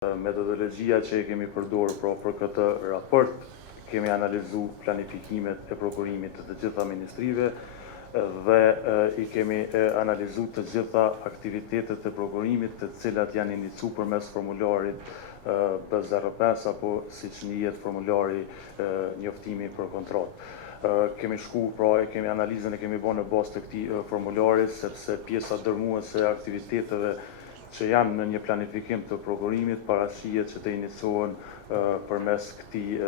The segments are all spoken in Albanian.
Metodologjia që e kemi përdorur për këtë raport, kemi analizu planifikimet e prokurimit të gjitha ministrive dhe i kemi analizu të gjitha aktivitetet e prokurimit të cilat janë inicu përmes formularit B05 apo siç njihet formulari njoftimi për kontroll. Kemi shku, pra e kemi analizën e kemi bërë në bazë të këtij formulari, sepse pjesa dërmuese e aktiviteteve që janë në një planifikim të prokurimit parashihet që të inicohen përmes këtij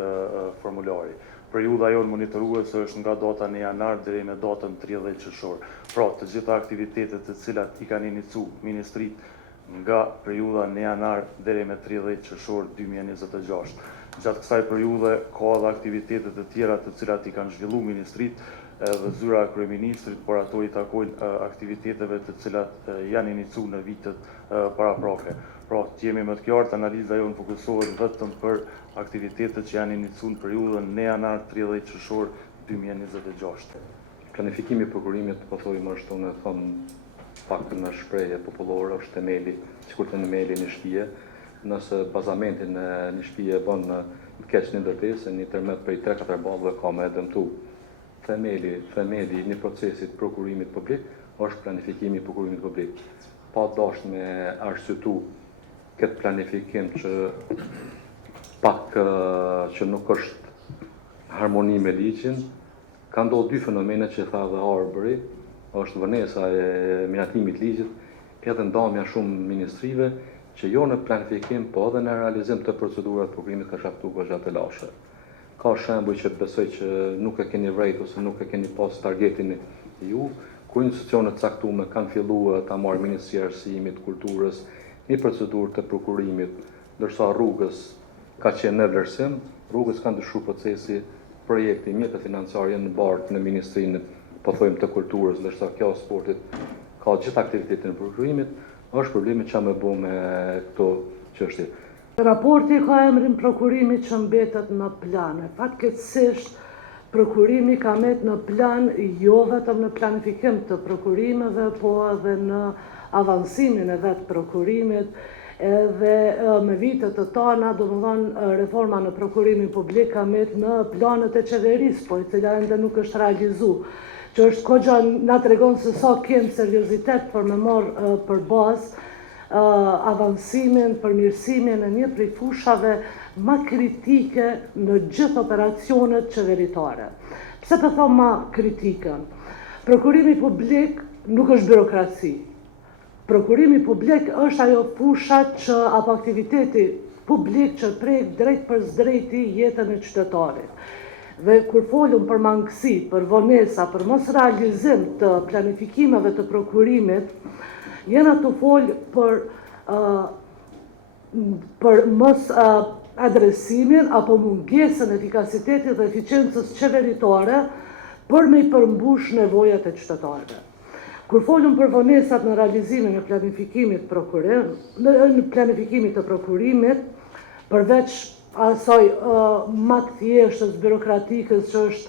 formulari. Periudha jonë monitoruese është nga data 1 janar deri në datën 30 qershor. Pra, të gjitha aktivitetet të cilat i kanë inicu ministritë nga periudha 1 janar deri me 30 qershor 2026. Gjatë kësaj periudhe ka edhe aktivitetet të tjera të cilat i kanë zhvilluar ministritë dhe zyra e kryeministrit, por ato i takojnë aktiviteteve të cilat janë inicu në vitet paraprake. Pra, të jemi më të qartë, analiza jonë fokusohet vetëm për aktivitetet që janë inicu në periudhën 1 janar 30 qershor 2026. Planifikimi i prokurimit, po thojmë, është unë e them pak në shprehje popullore, është temeli, sikur të temeli në shtëpi. Nëse bazamentin në një shtëpi e bën të keq një ndërtesë, një tërmet prej 3-4 ballëve ka me dëmtu. Themeli një procesit prokurimit publik është planifikimi i prokurimit publik. Pa dash me arsyetu këtë planifikim që pak që nuk është harmoni me ligjin, ka ndodhur dy fenomene që tha dhe Arbëri, është vënesa e miratimit ligjit, edhe ndamja shumë ministrive që jo në planifikim, po edhe në realizim të procedurat prokurimit ka shkaktuar gojat e lashe. Ka shembuj që besoj që nuk e keni vrejt ose nuk e keni pas targetin ju, ku institucionet caktuar kanë filluar ta marrë Ministria e Arsimit, Kulturës, një procedurë të prokurimit, ndërsa rrugës ka qenë në vlerësim, rrugës kanë ndryshuar procesi, projekti mjetet financiare në bartë në Ministrinë, po thojmë të Kulturës, ndërsa kjo sportit ka gjithë aktivitetin e prokurimit, është problemi që me bëu me këto çështje. Raporti ka emrin prokurimit që mbetet në plan. Fatkeqësisht, prokurimi ka mbetë në plan jo vetëm në planifikim të prokurimeve, po edhe në avansimin e vetë prokurimit, edhe me vitet të tana, domethënë reforma në prokurimin publik ka mbetë në planet e qeverisë, po e cila ende nuk është realizuar, që është kogja na tregon se sa kemë seriozitet për me marrë për bazë avansimin, përmirësimin e një prej fushave më kritike në gjithë operacionet qeveritare. Pse po them më kritikën? Prokurimi publik nuk është birokraci. Prokurimi publik është ajo fusha që apo aktiviteti publik që prek drejt për drejti jetën e qytetarit. Dhe kur folum për mangësi, për vonesa, për mos realizim të planifikimeve të prokurimit, jena të folë për mos adresimin apo mungesën e efikasitetit dhe eficiencës qeveritare për me i përmbush nevojat e qytetarëve. Kur folum për vonesat në realizimin e planifikimit të prokurimit, përveç asaj më të thjeshtës birokratikës që është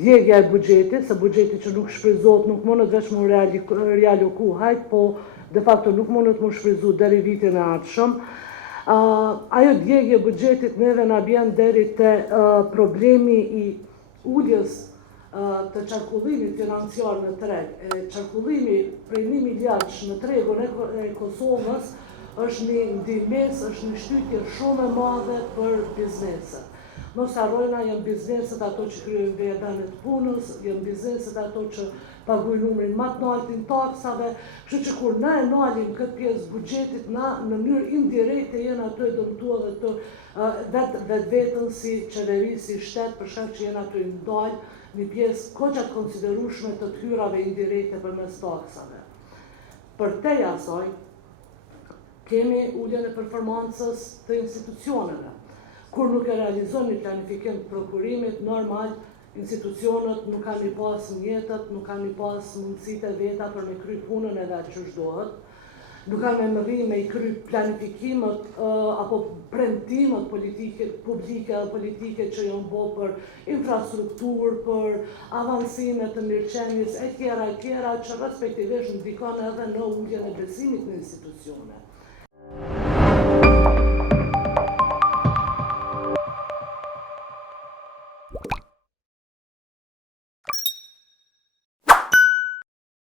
djegja e buxhetit, se buxheti që nuk shfryzohet nuk mundet veç më realoku hajt, po de facto nuk mundet më shfryzu deri vitin e ardhshëm. Ajo djegje e buxhetit neve na bjen deri te problemi i uljes të qarkullimit financiar në treg. Qarkullimi prej 1 miliardësh në tregun e Kosovës është një ndihmes, është një shtytje shumë e madhe për bizneset. Mos harrojna, janë bizneset ato që kryejnë vlerën e punës, janë bizneset ato që paguajnë numrin më të lartë të taksave, kështu që kur na e ndalim këtë pjesë buxhetit, na në mënyrë indirekte jena ato e dëmtuar dhe vetën si qeveri, si shtet, për shkak që jena ato i ndal një pjesë kogja të konsiderueshme të hyrave indirekte përmes taksave. Përtej asaj, kemi uljen e performancës të institucioneve. Kur nuk e realizon një planifikim të prokurimit, normal, institucionet nuk kanë i pas mjetet, nuk kanë i pas mundësitë e veta për me kry punën edhe atë që shdohet, nuk kanë me rri me i kry planifikimet apo premtimet publike dhe politike që janë bo për infrastrukturë, për avancimet të mirëqenies e tjera që respektivisht ndikon edhe në uljen e besimit në institucione.